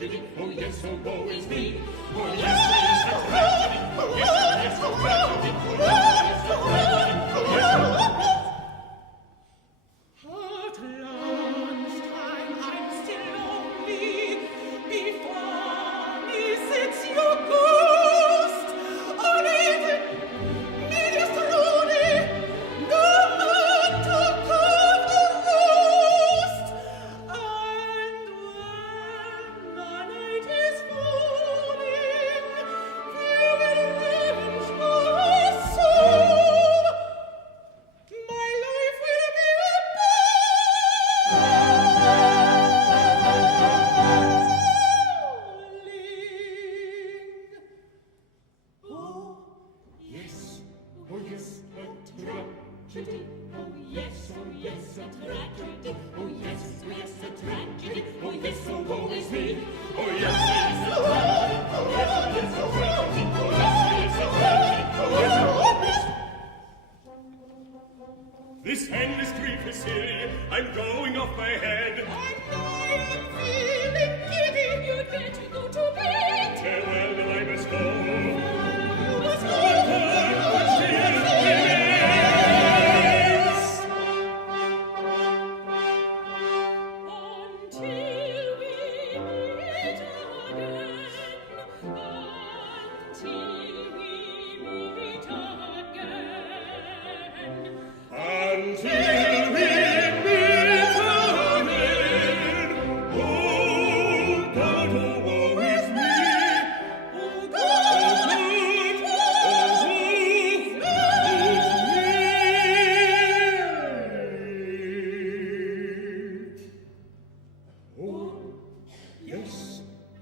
tragedy. Oh yes, oh woe is me. Oh yes, yes, a tragedy. Oh yes, yes, a tragedy. Oh yes, yes, a tragedy. Oh yes, At lunchtime I'm still lonely. Before me sits your ghost. Uneven, minestrone, no man to cover roast. And when the night is falling, there will revenge my soul. My life will be a yes, a tragedy. Oh yes, yes, a tragedy. Oh yes, oh woe is me. Oh yes, yes, a tragedy. Oh yes, yes, a tragedy. Oh yes, yes, a tragedy. Oh yes, this endless grief is silly. I'm going off my head. I'm feeling giddy. You'd better go to bed. Farewell, then I must go. You must go.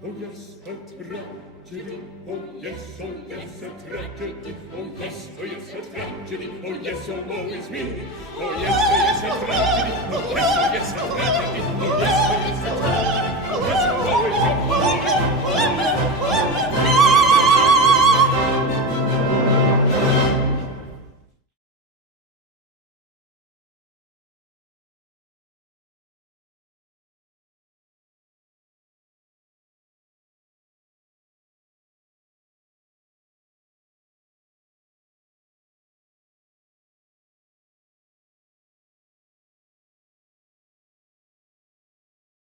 Oh yes, a tragedy. Oh yes, a tragedy. Oh yes, a tragedy. Oh yes, oh woe is me. Oh yes, a tragedy. Oh yes, a tragedy. Oh yes, a tragedy.